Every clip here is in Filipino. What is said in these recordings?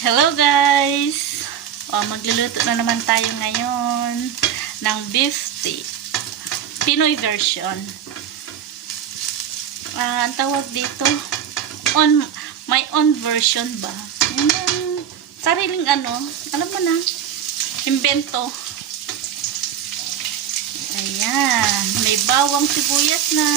Hello guys! Magluluto na naman tayo ngayon ng beef steak. Pinoy version. Ang tawag dito, my own version ba? Yung sariling alam mo na, invento. Ayan, may bawang sibuyas na.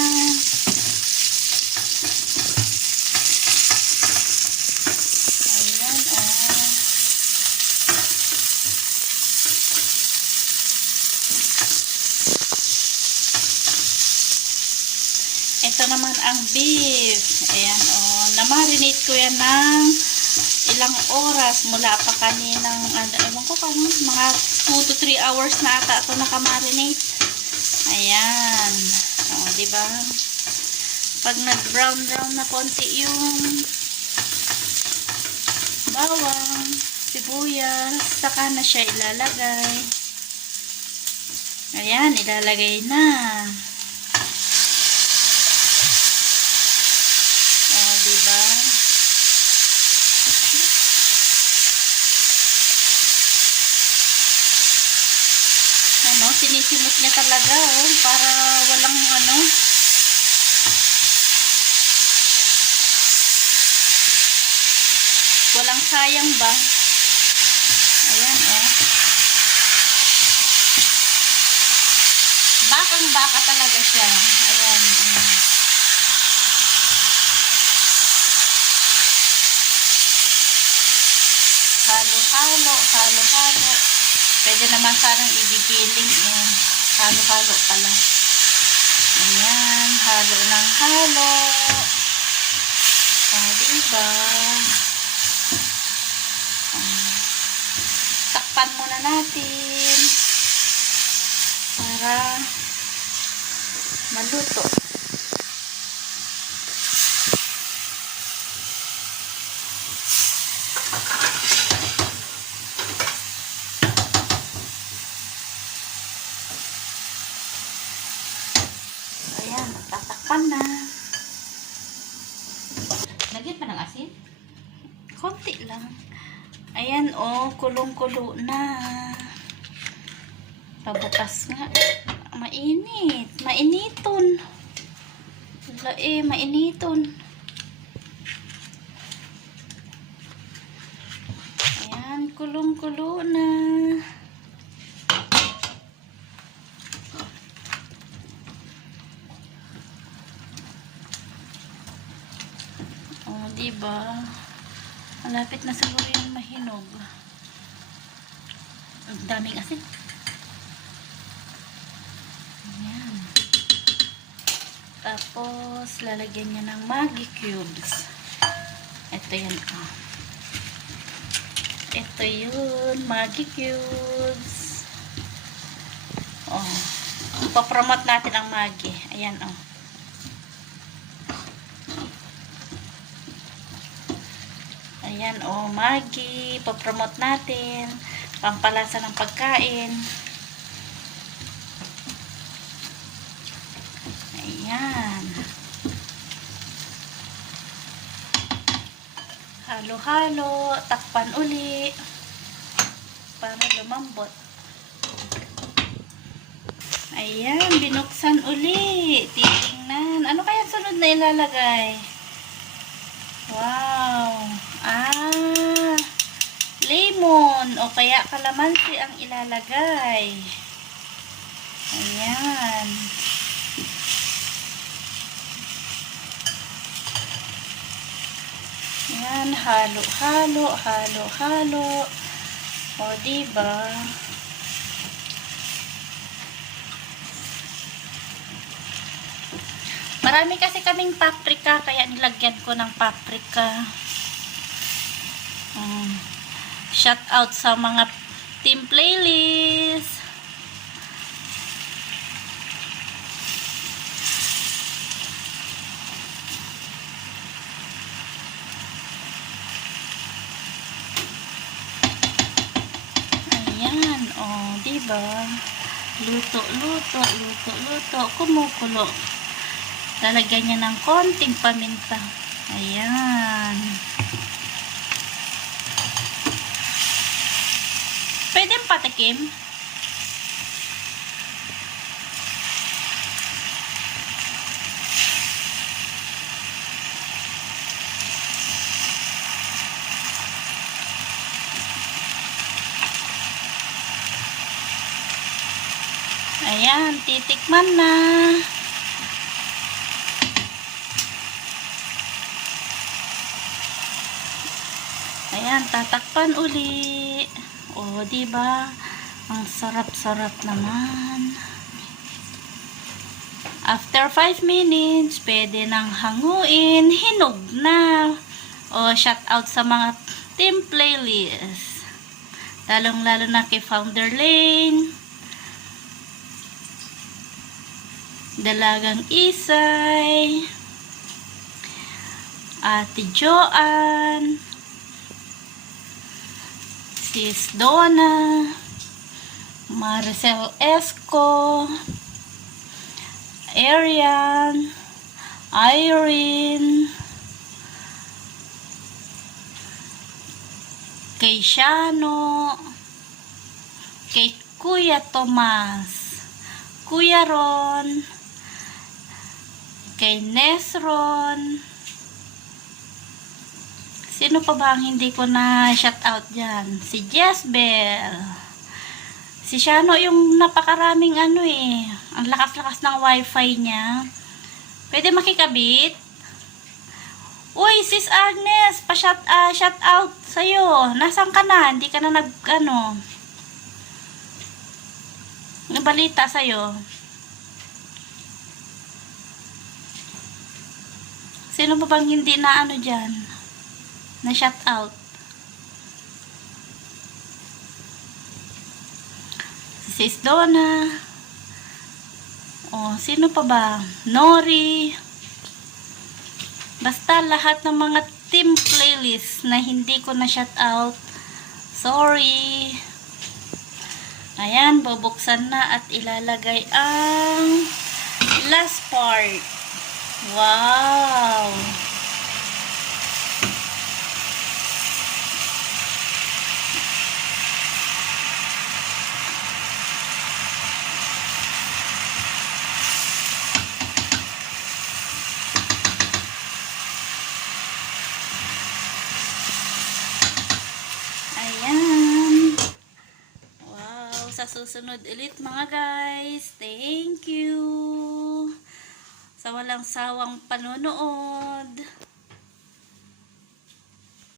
Ito naman ang beef. Ayan, na-marinate ko yan ng ilang oras mula pa kaninang, ewan ko paano, mga 2 to 3 hours na ata ito nakamarinate. Ayan. Diba? Pag nag-brown na konti yung bawang, sibuyas, saka na siya ilalagay. Ayan, ilalagay na. Diba? Sinisimot niya talaga, para walang walang sayang ba? Ayan, Bakang-baka talaga siya. Ayan, Halo-halo. Pwede naman sanang ibibiling. Halo-halo pala. Ayan, halo ng halo. Diba? Takpan muna natin para maluto. Ayan, tatakpan na. Lagyan pa ng asin? Konti lang. Ayan, kulong-kulo na. Pabukas nga. Mainit. Mainiton. Wala mainiton. Ayan, kulong-kulo na. Diba? Malapit na siguro yung mahinog. Ang daming asin. Ayan. Tapos, lalagyan niya ng Maggi cubes. Ito yan, Ito yun, Maggi cubes. Ipapromote natin ang Maggi. Ayan, Ayan, Maggi. Papromote natin. Pampalasa ng pagkain. Ayan. Halo-halo. Takpan uli. Para lumambot. Ayan, binuksan uli. Titingnan. Ano kaya sunod na ilalagay? Wow. Lemon o kaya kalamansi ang ilalagay. Ayan. Ayan, halo. Diba? Marami kasi kaming paprika, kaya nilagyan ko ng paprika. Shout out sa mga team playlist. Ayan, diba? Luto, kumukulo. Lalagyan niya ng konting paminta. Ayan. nakatikim? Ayan, titikman na. Ayan, tatakpan uli. O, diba? Ang sarap-sarap naman. After 5 minutes, pwede nang hanguin. Hinog na. O, shout out sa mga team playlist. Lalong-lalo na kay Founder Lane. Dalagang Isay, Ate Joanne, Sis Donna, Maricel Esco, Arian, Irene, kay Shano, kay Kuya Tomas, Kuya Ron, kay Nesron. Sino pa ba ang hindi ko na shout out dyan? Si Jezbel. Si Shano yung napakaraming ang lakas-lakas ng wifi niya. Pwede makikabit? Uy, Sis Agnes, shout out sa'yo. Nasaan ka na? Hindi ka na nabalita sa'yo. Sino pa bang hindi na dyan? Na shout out. Sis Donna. O, sino pa ba? Nori. Basta lahat ng mga team playlist na hindi ko na shout out. Sorry. Ayan, bubuksan na at ilalagay ang last part. Wow! Ayan. Wow! Sa susunod ulit mga guys. Thank you! Sa walang sawang panonood.